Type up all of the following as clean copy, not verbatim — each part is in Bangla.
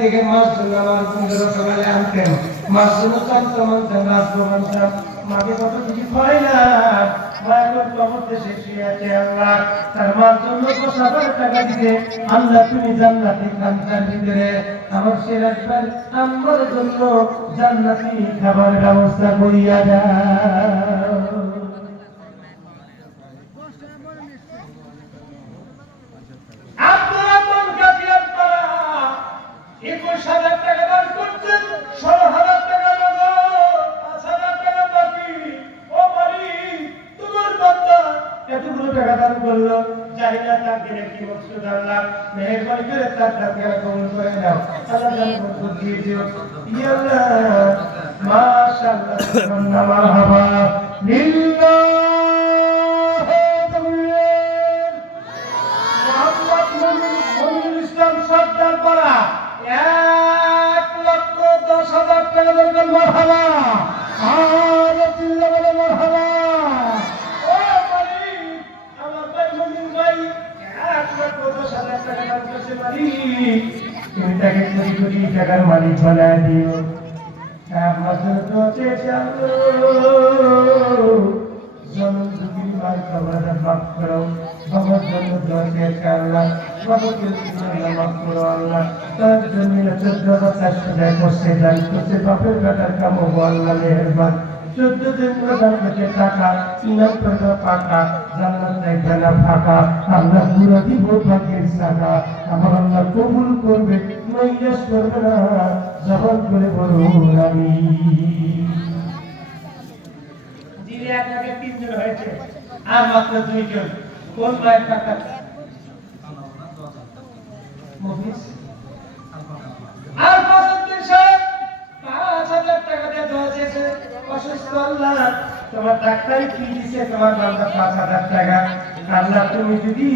থেকে মাছ ধরে আমার বন্ধুরা সকালে আনতেন মাছ ধরে চান রাজভবন মাকে কত কিছু খাই না মায়ের কবরতে শেষ হয়ে আছে আল্লাহ তার মার জন্য 50,000 টাকা দিতে আল্লাহ তুমি জান্নাতি খানটার ভিতরে আমার সিরাজবার আমার জন্য জান্নাতি খাবার ব্যবস্থা করিয়া দাও। টাকার মালিক বানায় দিও জনম দুঃখী মার কবরটা মাফ করো আমার জন্য দোয়া চেয়েছে আল্লাহ বাবাকে মাফ করো আল্লাহ তার জন্য 14,400 টাকা করছে দান করছে বাপের বেটার কাম হবো আল্লাহ মেহেরবান 14 দিন প্রধান থেকে টাকা ইনাম করে পাকা জান্নাত নাই বেলা ফাঁকা আল্লাহ পুরো দিব ভাগ্যের সাকা আমার আল্লাহ কবুল করবে নৈরাশ করবে না জবান করে বলুন আমি দিলে আপনাকে 3 জন হয়েছে আর মাত্র 2 জন কোন মায়ের টাকা মফিস আর 5,000 টাকা দিয়ে দেওয়া হয়েছে অসুস্থ আল্লাহ তোমার ডাক্তার কি দিছে তোমার বান্দা 5,000 টাকা আল্লাহ তুমি যদি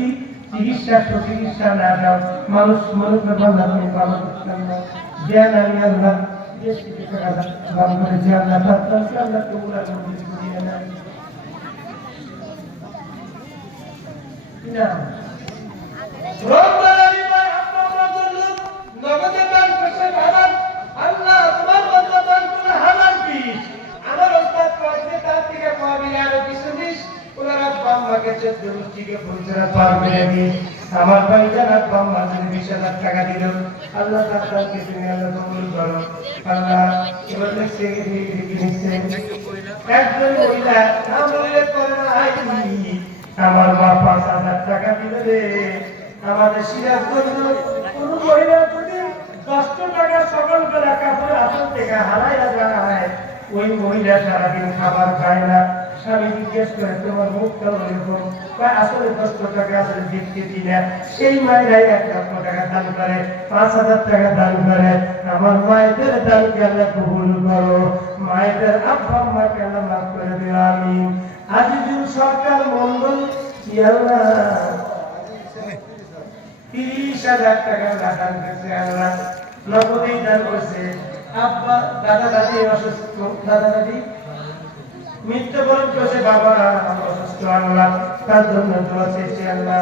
চিকিৎসা না দাও মানুষ মরবে বান্দা তুমি পাবো না জ্ঞান আমি আল্লাহ বেশ কিছু টাকা দান করেছি আল্লাহ তার আল্লাহ তোমরা করিয়ে না না রব্বানা লিমা আপনারা জন্য নগদে দান করছে বাবা আল্লাহ তোমার বন্ধা দান করে হালাল বিষ আমার ওস্তাদ কয়েছে তার থেকে পাবি আর কিছু দিস ওনারা বাম্মাকে 14 গোষ্ঠীকে পৌঁছাতে পারবে নাকি আমার ভাই যারা বাম্মা যদি 20,000 টাকা দিল আল্লাহ তাআলাকে তুমি আল্লাহ কবুল করো আল্লাহ এবার দেখছে একজন মহিলা আমলে করে নাই আমার মা 5,000 টাকা দিলে রে আমাদের সিরাজগঞ্জ কোন মহিলা যদি 10 টাকা সকল করে কাপড় আসল থেকে হারাইয়া যায় ওই মহিলা সারাদিন খাবার খায় না স্বামী জিজ্ঞেস করে তোমার মুখটা ওরকম আসলে 10 টাকা আসলে দিতে দিলে সেই মায়েরাই 1,00,000 টাকা দান করে 5,000 টাকা দান করে আমার মায়েদের দানকে আল্লাহ কবুল করো মায়েদের আব্বা আম্মাকে আল্লাহ মাফ করে দিও আমিন আজিজুল সরকার মন্ডল আল্লাহ 30,000 টাকা দান করেছে আল্লাহ নগদে দান করছে আব্বা দাদা দাদি অসুস্থ দাদা দাদি মৃত্যুবরণ করেছে বাবা অসুস্থ আল্লাহ তার জন্য দোয়া চেয়েছি আল্লাহ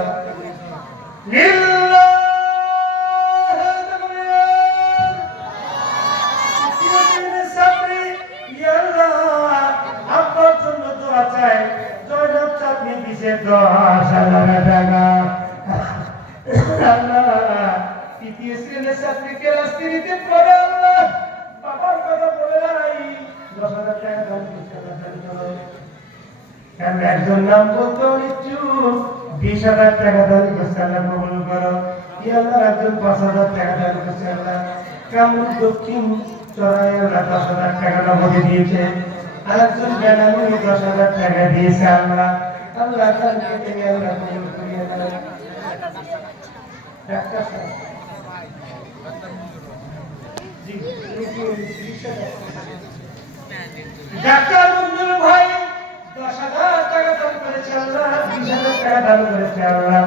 আব্বার জন্য দোয়া চাই জয়নাব চাঁদনি দিছে 10,000 টাকা আল্লাহ তৃতীয় শ্রেণীর ছাত্রীকে রাস্তায় পড়ে আল্লাহ বাবার কথা বলে নাই 10,000 টাকা দান করতে একজন নাম বলতে ইচ্ছুক 20,000 টাকা দান করছে আল্লাহ কবুল করো আল্লাহ একজন 5,000 টাকা দান করছে আল্লাহ কামরূপ দক্ষিণ চড়াই আল্লাহ 10,000 টাকা নগদে দিয়েছে আর একজন জ্ঞানামণি 10,000 টাকা দিয়েছে আল্লাহ আল্লাহ তাকে তুমি আল্লাহ কবুল করিয়ে দাও ডাক্তার সাহেব ডাক্তার মঞ্জুর ভাই 10,000 টাকা দান করেছে আল্লাহ 20,000 টাকা দান করেছে আল্লাহ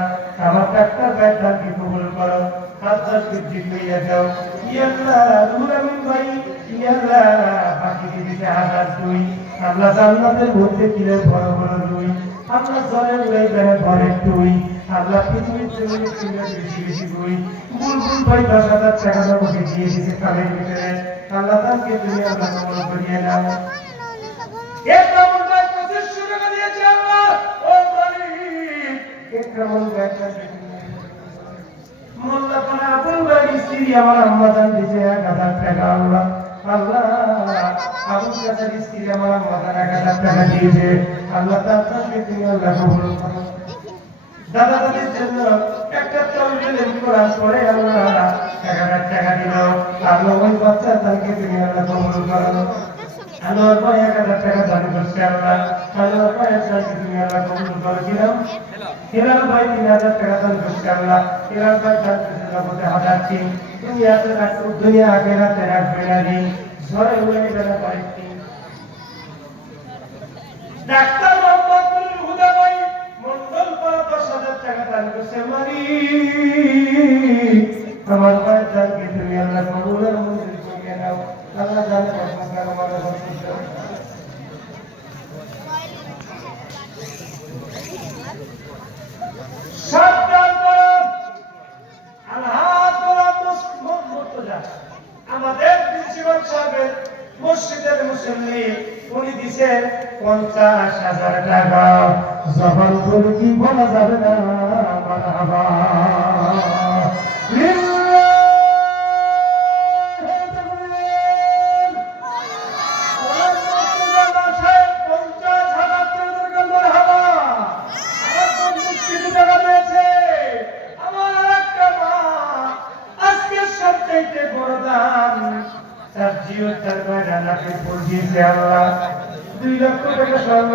আমার ডাক্তার ভাই তাকে কবুল করো হাজার বৃদ্ধি হইয়া যাও আল্লাহ রুহুল আমিন ভাই আল্লাহ বাকি দিতে 1,002 আল্লাহ জান্নাতের মধ্যে কিরে বড় বড় দুই আল্লাহ জলের উড়াই ঘরে 2 আল্লাহ পৃথিবীর জন্য কিনে বেশি বেশি বই বুলবুল ভাই 10,000 টাকা আমাকে দিয়ে দিয়েছে কালের ভিতরে আল্লাহ তাকে তুমি আল্লাহ কবুল করিয়ে নাও একরামুল ভাই 2500 টাকা দিয়েছে আল্লাহ ও মালিক একরামুল ভাই মোল্লা পানা আবুল ভাই স্ত্রী আমার আম্মা জান দিয়েছে 1000 টাকা আল্লাহ আল্লাহ আবুল কাদের স্ত্রী আমার আম্মা জান 1000 টাকা দিয়েছে আল্লাহ তাকে তুমি আল্লাহ কবুল করো দাদা দাদির জন্য একটা তরজুলের কোরআন পড়ে আল্লাহ 1000 টাকা দিল আল্লাহ ওই বাচ্চা তাকে তুমি আল্লাহ কবুল করো আল্লাহর ভাই 1000 টাকা দান করছে আল্লাহ আল্লাহর ভাই তাকে তুমি আল্লাহ কবুল করো দিলাম হিলাল ভাই 3000 টাকা দান করছে আল্লাহ হিলাল ভাই দান করছে জগতে হাজার দিন দুনিয়াতে রাখো দুনিয়া আখিরাতে রাখবে না দিন ঝরে উড়ে গেল কয়েকটি ডাক্তার মোহাম্মদ হুদা ভাই মন্ডল পাড়া 10,000 টাকা দান করছে মালিক আমার ভাই দানকে তুমি আল্লাহ কবুল আর মঞ্জুর করিয়ে নাও আল্লাহ জানে আপনার আমার সাবধান করো আল্লাহ মুর্তজা আমাদের প্রিন্সিপাল সাহেবের মসজিদের মুসল্লি উনি দিয়েছেন 50,000 টাকা জবান করে কি বলা যাবে না মারহাবা আল্লাহ 2 লক্ষ টাকা স্বর্ণ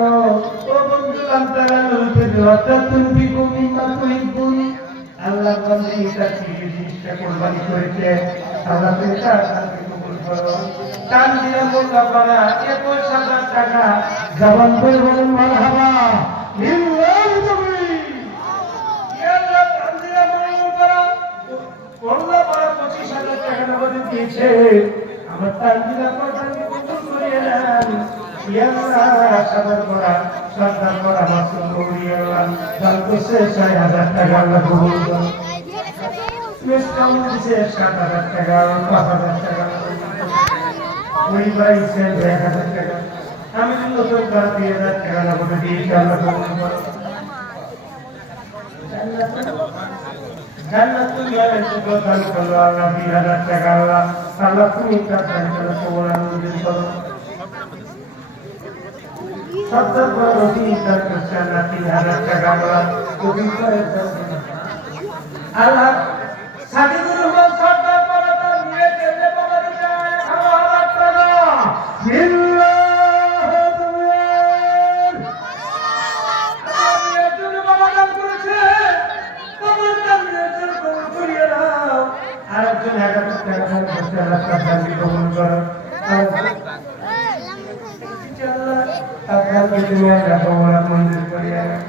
ও বন্ধু আন্তরা লইতে দেওয়াটা তুমি মিম্মা তুইবুন আল্লাহ বন্ধু এটা জিনিসটা কুরবানি করেছে আল্লাহ তাকে কবুল করো দান দিয়া মোল্লা পাড়া 21,000 টাকা জবান করে বলেন মারহাবা লিল্লাহি তাকবীর ইয়া আল্লাহ দান দিয়া মোল্লা পাড়া 25,000 টাকা আমাদের দিয়েছে আমার তানজিলা পাঠানকে কবুল করিয়ে নেন ইয়া আল্লাহ সদর করা সরদার করা মাসুম করিয়ে নেন দান করছে 6,000 টাকা আল্লাহ কবুল করুন মিসকাম দিয়েছে 7,000 টাকা 5,000 টাকা ওই ভাই সেন 1,000 টাকা আমি নতুন করে 2,000 টাকা লাগবে দিয়ে আল্লাহ কবুল করুন জান্নাতুল ইয়ারতুল দান করলো আল্লাহ 2,000 টাকা আল্লাহ আল্লাহ তুমি কাজ করে কবুল মঞ্জুর করো সত্তর বড়ি দান করছে আল্লাহ 3,000 টাকা আল্লাহ তুমি করে আল্লাহ সাদিকুর রহমান সরদার পরাটা নিয়ে গেলে বাবা দিতে 1,000 টাকা জিল্লাহ তাকবীর আল্লাহ তুমি বাবা দান করেছে তোমার দান কবুল করিয়ে নাও আরেকজন 1,000 টাকা দান করতে আল্লাহ তাকে কবুল করো আপনাকে তুমি আল্লাহ কবুল মঞ্জুর করিয়ে নাও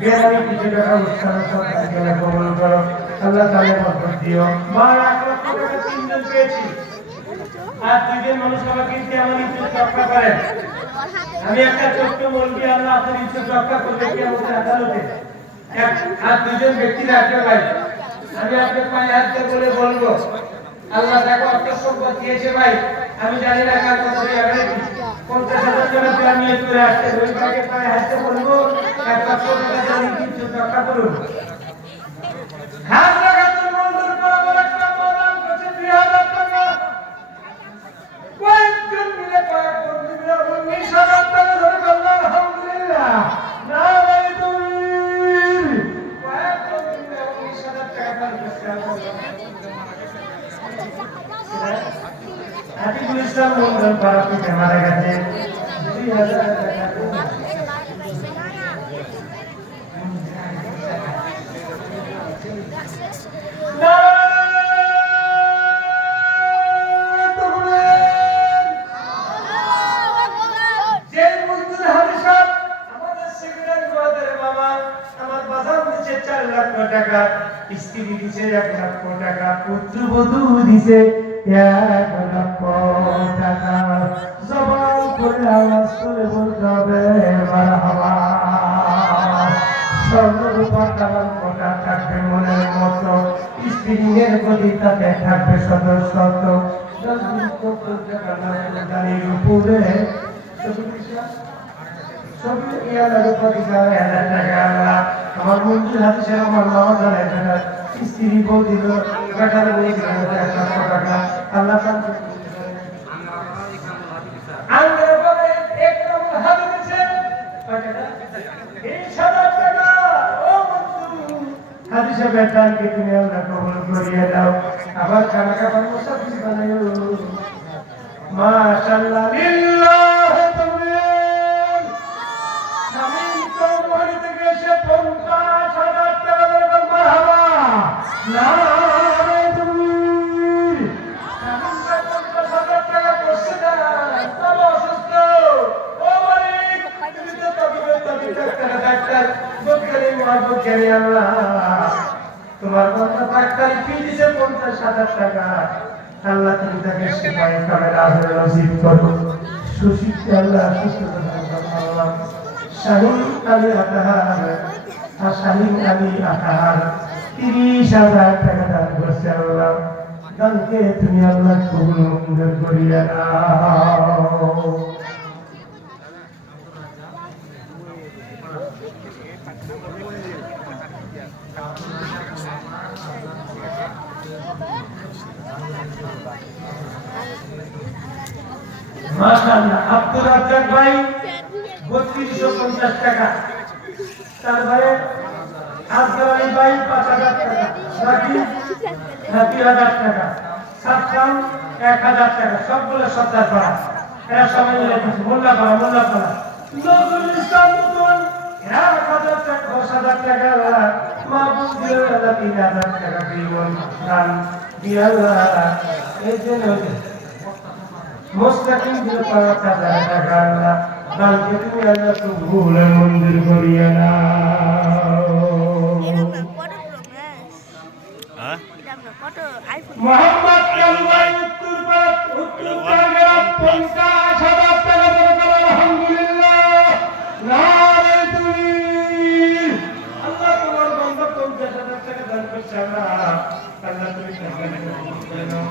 বেহারি কিছু টাকা উৎসাহ সরকারকে কবুল করো আল্লাহ তাআলা বরকত দিও মা 1 লক্ষ টাকা 3 জন পেয়েছি আর 2 জন মানুষ আমাকে কিনতে আমার ইজ্জত রক্ষা করে আমি একটা ছোট্ট বলবি আল্লাহ আপনার ইজ্জত রক্ষা করবে কি আমাদের আদালতে আর 2 জন ব্যক্তি রাখতে ভাই আমি আপনার পায়ে হাত দিয়ে বলে বলবো আল্লাহ তাকে অর্থ সম্পদ দিয়েছে ভাই আমি জানি না কার কথা দিয়ে আগে 50,000 টাকা আমি চলে আসছে ওই ভাগে পায়ে হাত দিয়ে বলবো 1 লক্ষ টাকা জানি ইজ্জত রক্ষা করুন হাত লাগাতুল মঞ্জুর করা বলে একটা প্রদান করছে 2,000 টাকা কয়েকজন মিলে কয়েক বন্ধু মিলে 19,000 টাকা ধরে বলল আলহামদুলিল্লাহ না ভাই তুমি কয়েকজন মিলে 19,000 টাকা দান করছে আতিকুল ইসলাম মন্ডল পাড়াতে মারা গেছে 2,000 টাকা স্ত্রী দিছে 1 লক্ষ টাকা পুত্রবধূ দিছে 1 লক্ষ টাকা জবান করে আওয়াজ করে বলতে হবে মারহাবা সর্বরূপা কালাম কোটা থাকবে মনের মতো, স্ত্রীর প্রতি তাতে থাকবে সদস্যত্ব। গাড়ির উপরে আমার মন্দির হাদিসের আমার মামা জানাই স্ত্রী বউ দিল টাকা আল্লাহ হাদিসে বেতানকে তুমি আল্লাহ কবুল করিয়ে দাও, আবার খানা খাবার মুসাফির বানাইও। মাশাআল্লাহ লিল্লাহ তাকবীর। স্বামী তোর বাড়ি থেকে এসে 50,000 টাকা দরকার, মারহাবা নারে তাকবীর। স্বামী 50,000 টাকা করছে না, তবে অসুস্থ। ও মালিক তুমি তো ডাক্তার বকরি বকরি আল্লাহ তোমার কথা ডাক্তারি ফি দিছে 50,000 টাকা। আল্লাহ তুমি তাকে সেবায় কামেল আজর নসিব করো, সুশিক্ষা আল্লাহ সুস্থতা দান করো আল্লাহ। শাহিন আলী আতাহার আর শাহিন আলী আতাহার 30,000 টাকা দান করছে আল্লাহ। দানকে তুমি আল্লাহ কবুল মঞ্জুর করিয়া নাও। মাশাআল্লাহ আব্দুর রাজ্জাক ভাই 3250 টাকা, তারপরে আজগর আলী ভাই 5000 টাকা, বাকি 3000 টাকা, সাতকাম 1000 টাকা, সবগুলো সত্তার পাড়া। এরা সবাই মিলে কিছু মোল্লা পাড়া নজরুল ইসলাম নতুন 1000 টাকা, 10,000 টাকা, মাহবুব দিল 3000 টাকা বিমন দান দিয়া এই জন্য মুস্তাকিম দিল 5000 টাকা আল্লাহ। দানকে তুমি আল্লাহ কবুল মঞ্জুর করিয়া নাও। মোহাম্মদ কালুয়াই উত্তরপাড়া 50,000 টাকা দরকার, আলহামদুলিল্লাহ নারে তাকবীর। আল্লাহ তোমার বান্দা 50,000 টাকা দান করছে আল্লাহ, আল্লাহ তুমি করে নাও।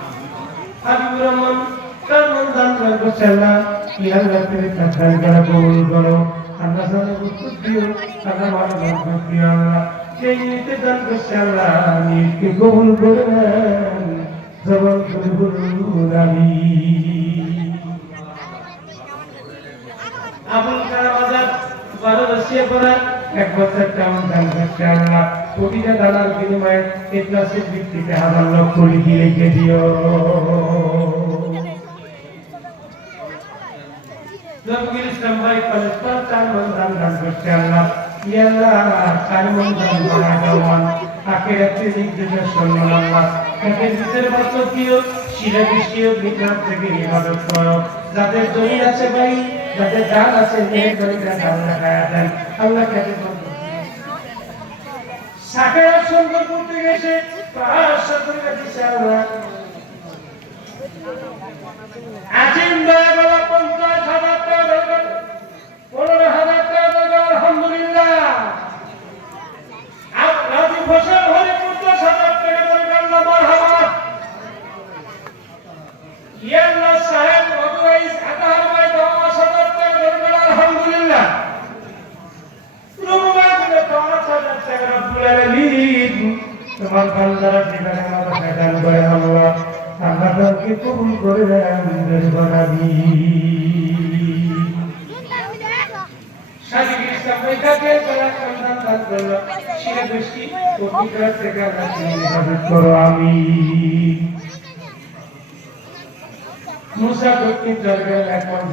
হাবিবুর রহমান কারণ দান করছে আল্লাহ, কি আল্লাহ তুমি দান করা কবুল করো, আল্লাহ জানে উত্তর দিও, আল্লাহ ভালো বরকত দিও আল্লাহ। সেই নিতে দান করছে আল্লাহ, নিতে কবুল করে নেন, জবান করে বলুন আমিন। আবুল কালাম আজাদ 12 রাশিয়া পড়া 1 বছর টাউন দান করছে আল্লাহ। প্রতিটা দানার বিনিময়ে ইখলাসের ভিত্তিতে 1000 লক্ষ লিখে দিও। জঙ্গির ইসলাম ভাই কলেজ পর 4 মন দান করছে আল্লাহ। ইয়া আল্লাহ 4 মন দান বানায় দাও, আখিরাতে নির্দেশ সম্মান আল্লাহ। এতে ভিতরে বরকত দিও, শিরা বৃষ্টিও বিকরাম থেকে ইবাদত করো। যাদের জমি আছে ভাই, যাদের দান আছে মেহেরবানি করে দান লাগায়া দেন আল্লাহ। খেতে সাকেরা সুন্দর করতে গেছে 500 টাকা দিছে আল্লাহ। আজিম দয়া বলা 50,000 টাকা দরকার, 15,000 টাকা দরকার, আলহামদুলিল্লাহ। রাজি ফসল হলে 50,000 টাকা দরকার, মারহাবা। ইয়া আল্লাহ সাহেব অদওয়াইস আতাহার ভাই 10,000 টাকা দরকার, আলহামদুলিল্লাহ। রুমাকে 5,000 টাকা রব্বুল আলামিন তোমার বান্দারা জীবনে আমাকে দান করে আল্লাহ। আল্লাহকে কবুল করে নেন বানাবি। শারীরিক ইসলাম পরীক্ষাকে করা সন্ধান দান করলো, শিরা দৃষ্টি ও বিকরাম থেকে আল্লাহ তুমি ইবাদত করো আমিন। মুসা দক্ষিণ জর্গের 1 মন